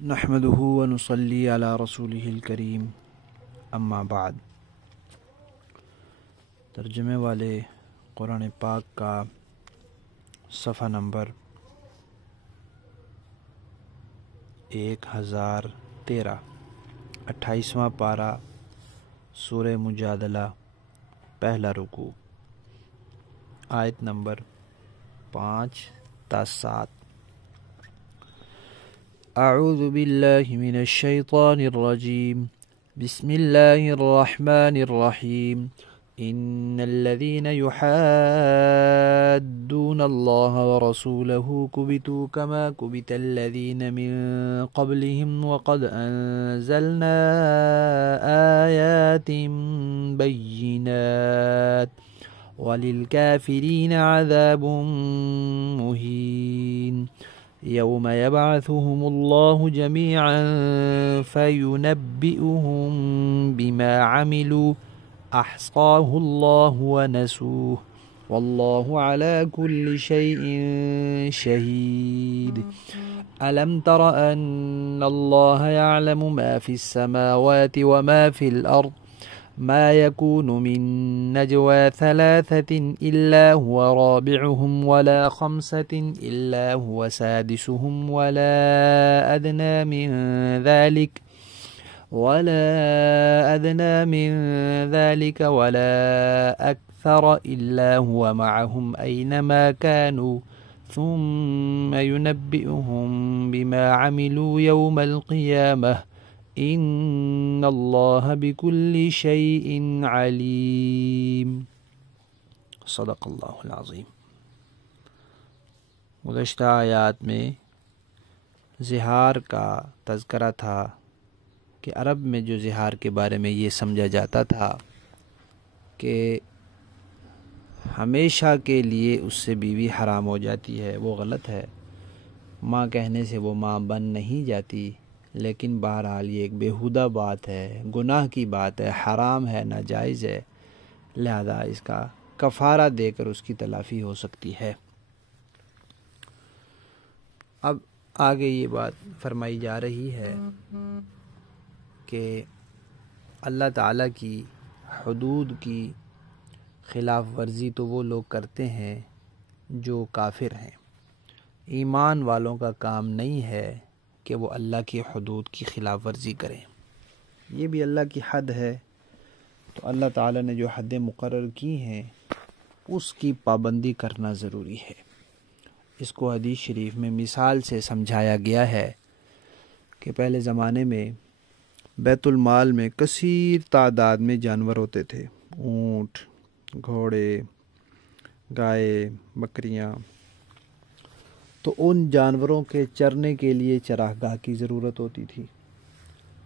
نحمده ونصلي على رسوله الکریم اما بعد۔ ترجمے والے قرآن پاک کا صفحہ نمبر 1013، 28واں پارہ، سورہ مجادلہ، پہلا رکوع، آیت نمبر 5 تا 7۔ اعوذ باللہ من الشیطان الرجیم، بسم اللہ الرحمن الرحیم۔ ان الذين يحادون الله ورسوله كبتوا كما كبت الذين من قبلهم وقد انزلنا آيات بينات وللكافرين عذاب مهين۔ يوم يبعثهم الله جميعا فينبئهم بما عملوا احصاه الله ونسوه والله على كل شيء شهيد۔ ألم تر أن الله يعلم ما في السماوات وما في الأرض؟ ما يكون من نجوى ثلاثة إلا هو رابعهم ولا خمسة إلا هو سادسهم ولا أدنى من ذلك ولا أكثر إلا هو معهم أينما كانوا ثم ينبئهم بما عملوا يوم القيامة إن الله بكل شيء عليم۔ صدق اللہ العظیم۔ گزشتہ آیات میں زہار کا تذکرہ تھا کہ عرب میں جو زہار کے بارے میں یہ سمجھا جاتا تھا کہ ہمیشہ کے لیے اس سے بیوی حرام ہو جاتی ہے، وہ غلط ہے۔ ماں کہنے سے وہ ماں بن نہیں جاتی، لیکن بہرحال یہ ایک بیہودہ بات ہے، گناہ کی بات ہے، حرام ہے، ناجائز ہے، لہذا اس کا کفارہ دے کر اس کی تلافی ہو سکتی ہے۔ اب آگے یہ بات فرمائی جا رہی ہے کہ اللہ تعالیٰ کی حدود کی خلاف ورزی تو وہ لوگ کرتے ہیں جو کافر ہیں۔ ایمان والوں کا کام نہیں ہے کہ وہ اللہ کی حدود کی خلاف ورزی کریں۔ یہ بھی اللہ کی حد ہے، تو اللہ تعالیٰ نے جو حدیں مقرر کی ہیں اس کی پابندی کرنا ضروری ہے۔ اس کو حدیث شریف میں مثال سے سمجھایا گیا ہے کہ پہلے زمانے میں بیت المال میں کثیر تعداد میں جانور ہوتے تھے، اونٹ، گھوڑے، گائے، بکریاں، تو ان جانوروں کے چرنے کے لیے چراگاہ کی ضرورت ہوتی تھی،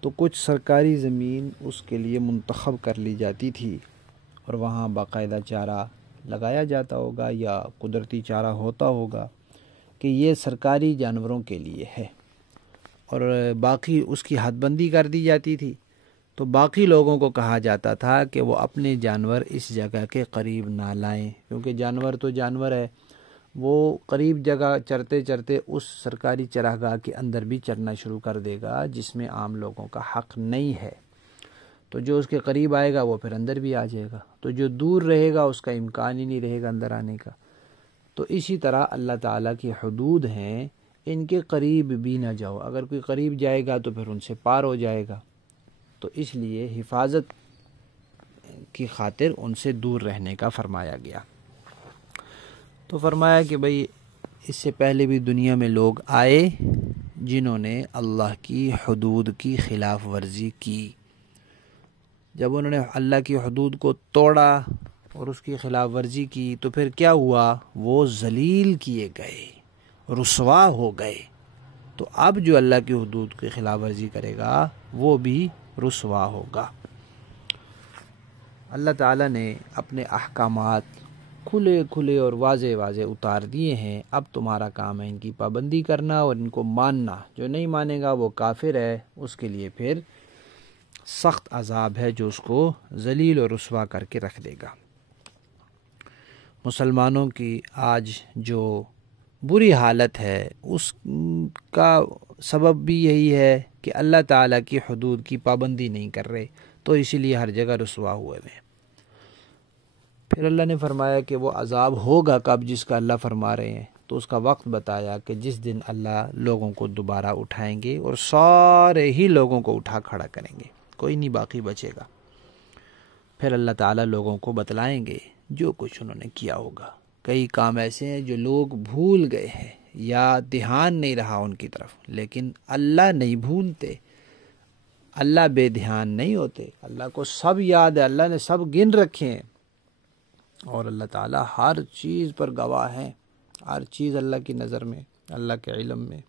تو کچھ سرکاری زمین اس کے لیے منتخب کر لی جاتی تھی اور وہاں باقاعدہ چارہ لگایا جاتا ہوگا یا قدرتی چارہ ہوتا ہوگا کہ یہ سرکاری جانوروں کے لیے ہے، اور باقی اس کی حد بندی کر دی جاتی تھی۔ تو باقی لوگوں کو کہا جاتا تھا کہ وہ اپنے جانور اس جگہ کے قریب نہ لائیں، کیونکہ جانور تو جانور ہے، وہ قریب جگہ چرتے چرتے اس سرکاری چراگاہ کے اندر بھی چرنا شروع کر دے گا جس میں عام لوگوں کا حق نہیں ہے، تو جو اس کے قریب آئے گا وہ پھر اندر بھی آ جائے گا، تو جو دور رہے گا اس کا امکان ہی نہیں رہے گا اندر آنے کا۔ تو اسی طرح اللہ تعالیٰ کی حدود ہیں، ان کے قریب بھی نہ جاؤ، اگر کوئی قریب جائے گا تو پھر ان سے پار ہو جائے گا، تو اس لیے حفاظت کی خاطر ان سے دور رہنے کا فرمایا گیا۔ تو فرمایا کہ بھئی اس سے پہلے بھی دنیا میں لوگ آئے جنہوں نے اللہ کی حدود کی خلاف ورزی کی۔ جب انہوں نے اللہ کی حدود کو توڑا اور اس کی خلاف ورزی کی تو پھر کیا ہوا؟ وہ ذلیل کیے گئے، رسوا ہو گئے۔ تو اب جو اللہ کی حدود کی خلاف ورزی کرے گا وہ بھی رسوا ہوگا۔ اللہ تعالیٰ نے اپنے احکامات کھلے کھلے اور واضح واضح اتار دیے ہیں، اب تمہارا کام ہے ان کی پابندی کرنا اور ان کو ماننا۔ جو نہیں مانے گا وہ کافر ہے، اس کے لیے پھر سخت عذاب ہے جو اس کو ذلیل اور رسوا کر کے رکھ دے گا۔ مسلمانوں کی آج جو بری حالت ہے، اس کا سبب بھی یہی ہے کہ اللہ تعالیٰ کی حدود کی پابندی نہیں کر رہے، تو اسی لیے ہر جگہ رسوا ہوئے ہیں۔ پھر اللہ نے فرمایا کہ وہ عذاب ہوگا کب، جس کا اللہ فرما رہے ہیں، تو اس کا وقت بتایا کہ جس دن اللہ لوگوں کو دوبارہ اٹھائیں گے اور سارے ہی لوگوں کو اٹھا کھڑا کریں گے، کوئی نہیں باقی بچے گا۔ پھر اللہ تعالیٰ لوگوں کو بتلائیں گے جو کچھ انہوں نے کیا ہوگا۔ کئی کام ایسے ہیں جو لوگ بھول گئے ہیں یا دھیان نہیں رہا ان کی طرف، لیکن اللہ نہیں بھولتے، اللہ بے دھیان نہیں ہوتے، اللہ کو سب یاد ہے، اللہ نے سب گن رکھے ہیں، اور اللہ تعالیٰ ہر چیز پر گواہ ہے، ہر چیز اللہ کی نظر میں، اللہ کے علم میں،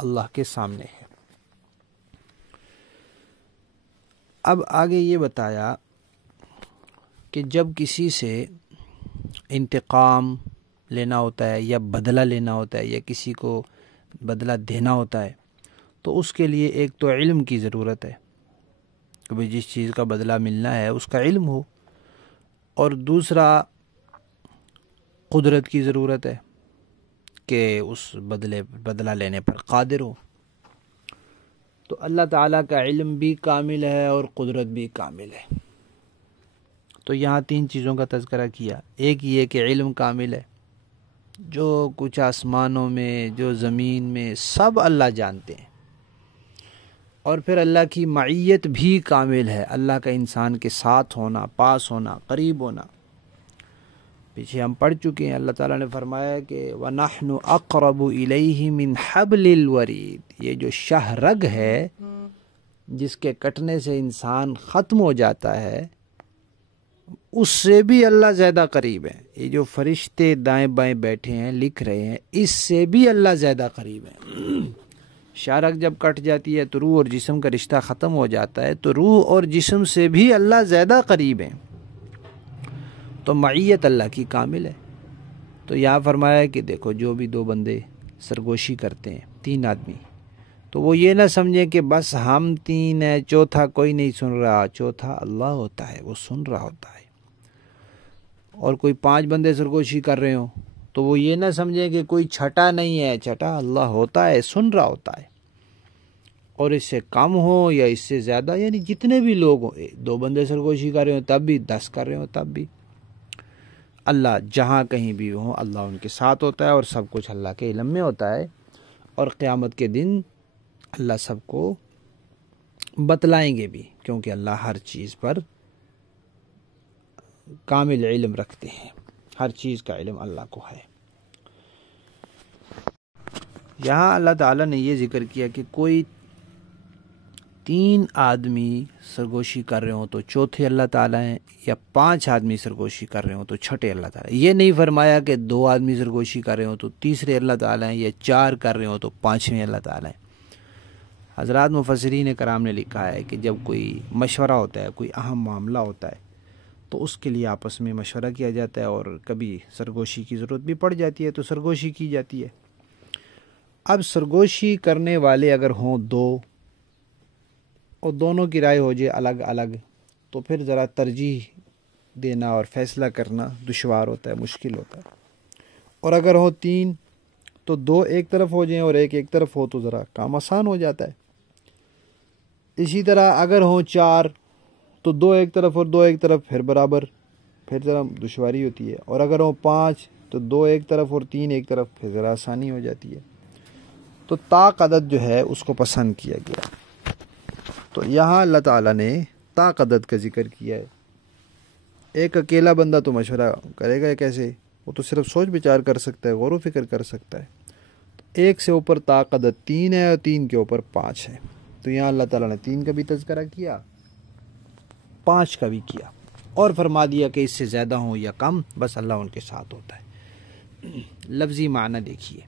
اللہ کے سامنے ہے۔ اب آگے یہ بتایا کہ جب کسی سے انتقام لینا ہوتا ہے یا بدلہ لینا ہوتا ہے یا کسی کو بدلہ دینا ہوتا ہے، تو اس کے لیے ایک تو علم کی ضرورت ہے کہ بھئی جس چیز کا بدلہ ملنا ہے اس کا علم ہو، اور دوسرا قدرت کی ضرورت ہے کہ اس بدلہ لینے پر قادر ہو۔ تو اللہ تعالیٰ کا علم بھی کامل ہے اور قدرت بھی کامل ہے۔ تو یہاں تین چیزوں کا تذکرہ کیا۔ ایک یہ کہ علم کامل ہے، جو کچھ آسمانوں میں جو زمین میں سب اللہ جانتے ہیں، اور پھر اللہ کی معیت بھی کامل ہے، اللہ کا انسان کے ساتھ ہونا، پاس ہونا، قریب ہونا۔ پیچھے ہم پڑھ چکے ہیں، اللہ تعالیٰ نے فرمایا کہ وَنَحْنُ أَقْرَبُ إِلَيْهِ مِنْ حَبْلِ الْوَرِيدِ، یہ جو شاہ رگ ہے جس کے کٹنے سے انسان ختم ہو جاتا ہے، اس سے بھی اللہ زیادہ قریب ہے۔ یہ جو فرشتے دائیں بائیں بیٹھے ہیں لکھ رہے ہیں، اس سے بھی اللہ زیادہ قریب ہے۔ شاہ رگ جب کٹ جاتی ہے تو روح اور جسم کا رشتہ ختم ہو جاتا ہے، تو روح اور جسم سے بھی اللہ زیادہ قریب ہیں۔ تو معیت اللہ کی کامل ہے۔ تو یہاں فرمایا کہ دیکھو جو بھی دو بندے سرگوشی کرتے ہیں، تین آدمی، تو وہ یہ نہ سمجھیں کہ بس ہم تین ہیں، چوتھا کوئی نہیں سن رہا، چوتھا اللہ ہوتا ہے، وہ سن رہا ہوتا ہے۔ اور کوئی پانچ بندے سرگوشی کر رہے ہوں تو وہ یہ نہ سمجھیں کہ کوئی چھٹا نہیں ہے، چھٹا اللہ ہوتا ہے، سن رہا ہوتا ہے۔ اور اس سے کم ہو یا اس سے زیادہ، یعنی جتنے بھی لوگ ہوں، دو بندے سرگوشی کر رہے ہوں تب بھی، 10 کر رہے ہوں تب بھی، اللہ جہاں کہیں بھی ہوں اللہ ان کے ساتھ ہوتا ہے، اور سب کچھ اللہ کے علم میں ہوتا ہے، اور قیامت کے دن اللہ سب کو بتلائیں گے بھی، کیونکہ اللہ ہر چیز پر کامل علم رکھتے ہیں، ہر چیز کا علم اللہ کو ہے۔ یہاں اللہ تعالیٰ نے یہ ذکر کیا کہ کوئی تین آدمی سرگوشی کر رہے ہوں تو چوتھے اللہ تعالیٰ ہیں، یا 5 آدمی سرگوشی کر رہے ہوں تو چھٹے اللہ تعالیٰ ہیں۔ یہ نہیں فرمایا کہ 2 آدمی سرگوشی کر رہے ہوں تو تیسرے اللہ تعالیٰ ہیں، یا 4 کر رہے ہوں تو 5ویں اللہ تعالیٰ ہیں۔ حضرات مفسرین کرام نے لکھا ہے کہ جب کوئی مشورہ ہوتا ہے، کوئی اہم معاملہ ہوتا ہے، تو اس کے لیے آپس میں مشورہ کیا جاتا ہے، اور کبھی سرگوشی کی ضرورت بھی پڑ جاتی ہے تو سرگوشی کی جاتی ہے۔ اب سرگوشی کرنے والے اگر ہوں 2 اور دونوں کی رائے ہو جائے الگ الگ، تو پھر ذرا ترجیح دینا اور فیصلہ کرنا دشوار ہوتا ہے، مشکل ہوتا ہے۔ اور اگر ہو 3 تو 2 ایک طرف ہو جائیں اور ایک طرف ہو تو ذرا کام آسان ہو جاتا ہے۔ اسی طرح اگر ہوں 4 تو 2 ایک طرف اور 2 ایک طرف، پھر برابر، پھر ذرا دشواری ہوتی ہے۔ اور اگر ہوں 5 تو 2 ایک طرف اور 3 ایک طرف، پھر ذرا آسانی ہو جاتی ہے۔ تو طاق عدد جو ہے اس کو پسند کیا گیا۔ تو یہاں اللہ تعالیٰ نے طاق عدد کا ذکر کیا ہے۔ ایک اکیلا بندہ تو مشورہ کرے گا کیسے، وہ تو صرف سوچ بچار کر سکتا ہے، غور و فکر کر سکتا ہے۔ 1 سے اوپر طاق عدد 3 ہے اور 3 کے اوپر 5 ہے۔ تو یہاں اللہ تعالیٰ نے 3 کا بھی تذکرہ کیا، 5 کا بھی کیا، اور فرما دیا کہ اس سے زیادہ ہوں یا کم، بس اللہ ان کے ساتھ ہوتا ہے۔ لفظی معنی دیکھیے،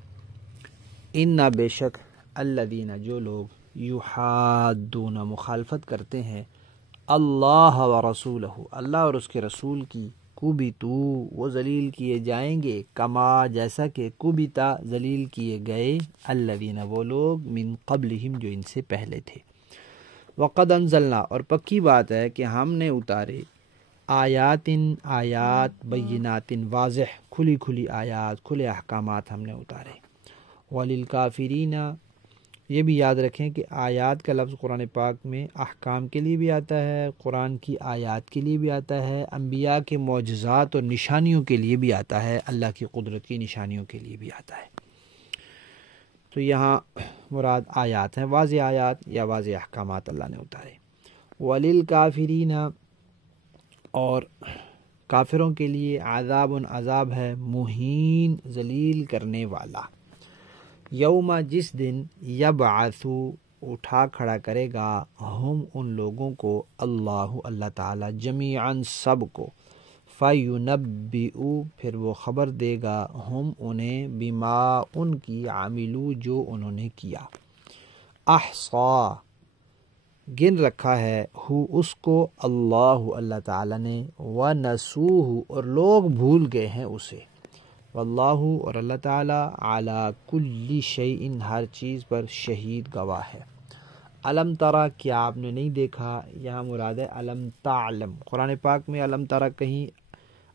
اِنَّ بے شک الذین جو لوگ یحادون مخالفت کرتے ہیں اللہ و رسولہ اللہ اور اس کے رسول کی، کبتو وہ ذلیل کیے جائیں گے، کما جیسا کہ کبتا ذلیل کیے گئے الذین وہ لوگ من قبلہم جو ان سے پہلے تھے۔ وقد انزلنا اور پکی بات ہے کہ ہم نے اتارے آیات بینات واضح کھلی کھلی آیات کھلے احکامات ہم نے اتارے۔ وللکافرین، یہ بھی یاد رکھیں کہ آیات کا لفظ قرآن پاک میں احکام کے لیے بھی آتا ہے، قرآن کی آیات کے لیے بھی آتا ہے، انبیاء کے معجزات اور نشانیوں کے لیے بھی آتا ہے، اللہ کی قدرت کی نشانیوں کے لیے بھی آتا ہے۔ تو یہاں مراد آیات ہیں، واضح آیات یا واضح احکامات اللہ نے اتارے۔ وللکافرین، اور کافروں کے لیے عذاب عذاب ہے، مہین ذلیل کرنے والا۔ یوم، جس دن، یبعثو اٹھا کھڑا کرے گا، ہم ان لوگوں کو، اللہ تعالی، جمیعاً سب کو، فَيُنَبِّئُ پھر وہ خبر دے گا، ہم انہیں، بما ان کی، عملو جو انہوں نے کیا، احصا گن رکھا ہے، ہو اس کو، اللہ تعالی نے، وَنَسُوهُ اور لوگ بھول گئے ہیں اسے، واللہ اور اللہ تعالی، علی کل شیء ہر چیز پر، شہید گواہ ہے۔ علم ترا، کیا آپ نے نہیں دیکھا، یہاں مراد ہے علم تعلم۔ قرآن پاک میں علم ترا کہیں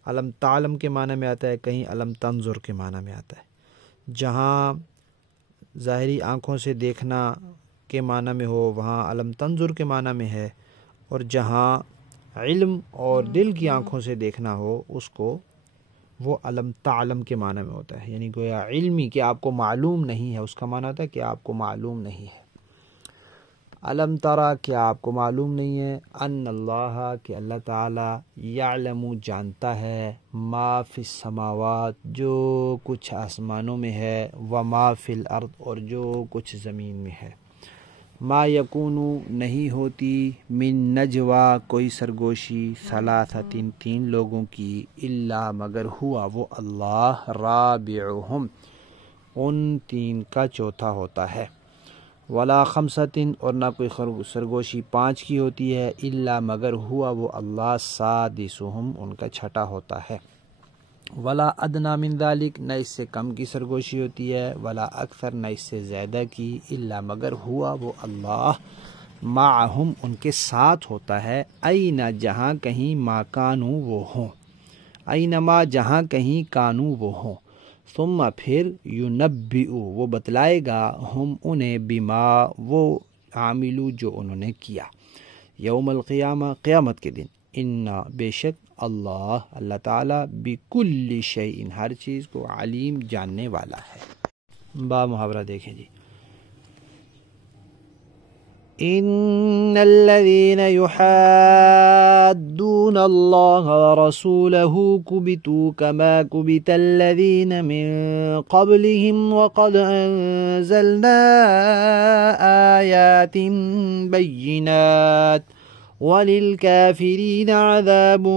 علم تعلم کے معنی میں آتا ہے، کہیں علم تنظر کے معنی میں آتا ہے۔ جہاں ظاہری آنکھوں سے دیکھنا کے معنی میں ہو وہاں علم تنظر کے معنی میں ہے، اور جہاں علم اور دل کی آنکھوں سے دیکھنا ہو اس کو وہ علم تعلم کے معنی میں ہوتا ہے، یعنی گویا علمی کہ آپ کو معلوم نہیں ہے، اس کا معنی ہوتا ہے کہ آپ کو معلوم نہیں ہے۔ علم ترا، کیا آپ کو معلوم نہیں ہے، ان اللہ کہ اللہ تعالی، یعلم جانتا ہے، ما فی السماوات جو کچھ آسمانوں میں ہے، وما فی الارض اور جو کچھ زمین میں ہے۔ ما یکون نہیں ہوتی، من نجوا کوئی سرگوشی، ثلاثۃ تین لوگوں کی، الا مگر ہوا وہ اللہ، رابعہم ان تین کا چوتھا ہوتا ہے، ولا خمسۃ اور نہ کوئی سرگوشی 5 کی ہوتی ہے، الا مگر ہوا وہ اللہ، سادسہم ان کا چھٹا ہوتا ہے، ولا ادنی من ذلک نہ اس سے کم کی سرگوشی ہوتی ہے، ولا اکثر نہ اس سے زیادہ کی، الا مگر ہوا وہ اللہ، معہم ان کے ساتھ ہوتا ہے، اینا جہاں کہیں، ما کانوا وہ ہوں، اینما جہاں کہیں، کانوا وہ ہوں، ثم پھر، ینبئ وہ بتلائے گا، ہم انہیں، بما وہ، عاملو جو انہوں نے کیا، یوم القیامہ قیامت کے دن، ان بے شک اللہ تعالی، بکل شیء ہر چیز کو، علیم جاننے والا ہے۔ با محاورہ دیکھیں جی، ان الذين يحادون الله ورسوله كبتوا كما كبت الذين من قبلهم وقد انزلنا آيات بينات وللكافرين عذاب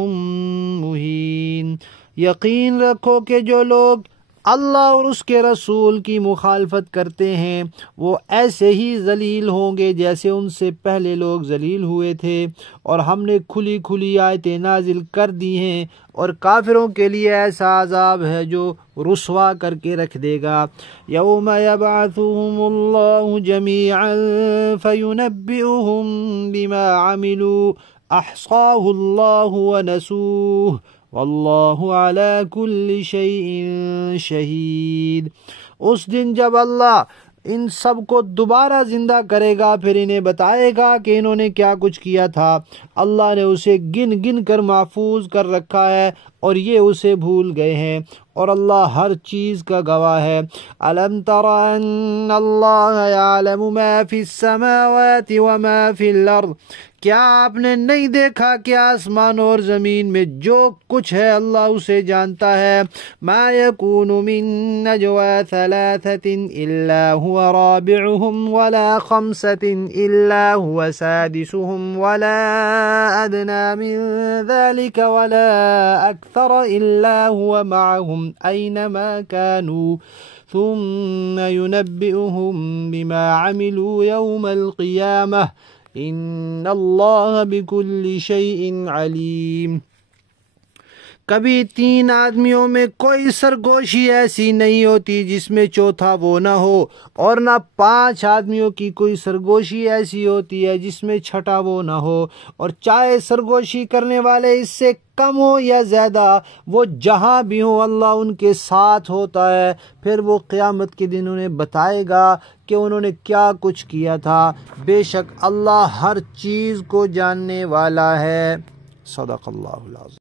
مهين۔ یقین رکھو کہ جو لوگ اللہ اور اس کے رسول کی مخالفت کرتے ہیں وہ ایسے ہی ذلیل ہوں گے جیسے ان سے پہلے لوگ ذلیل ہوئے تھے، اور ہم نے کھلی کھلی آیتیں نازل کر دی ہیں، اور کافروں کے لیے ایسا عذاب ہے جو رسوا کر کے رکھ دے گا۔ یوم یبعثهم اللہ جمیعا فینبئهم بما عملوا احصاہ اللہ ونسوہ واللہ علی کل شیء شہید۔ اس دن جب اللہ ان سب کو دوبارہ زندہ کرے گا، پھر انہیں بتائے گا کہ انہوں نے کیا کچھ کیا تھا، اللہ نے اسے گن گن کر محفوظ کر رکھا ہے اور یہ اسے بھول گئے ہیں، اور اللہ ہر چیز کا گواہ ہے۔ الم تر ان اللہ یعلم ما فی السماوات وما فی الارض، کیا آپ نے نہیں دیکھا کہ آسمان اور زمین میں جو کچھ ہے اللہ اسے جانتا ہے۔ ما یکون من نجوا ثلاثۃ الا هو رابعهم ولا خمسۃ الا هو سادسهم ولا ادنى من ذلك ولا اکثر الا هو معهم اینما كانوا ثم ينبئهم بما عملوا يوم القیامہ ان اللہ بکل شیء علیم۔ کبھی 3 آدمیوں میں کوئی سرگوشی ایسی نہیں ہوتی جس میں چوتھا وہ نہ ہو، اور نہ 5 آدمیوں کی کوئی سرگوشی ایسی ہوتی ہے جس میں چھٹا وہ نہ ہو، اور چاہے سرگوشی کرنے والے اس سے کم ہو یا زیادہ، وہ جہاں بھی ہوں اللہ ان کے ساتھ ہوتا ہے۔ پھر وہ قیامت کے دن انہیں بتائے گا کہ انہوں نے کیا کچھ کیا تھا۔ بے شک اللہ ہر چیز کو جاننے والا ہے۔ صدق اللہ العظیم۔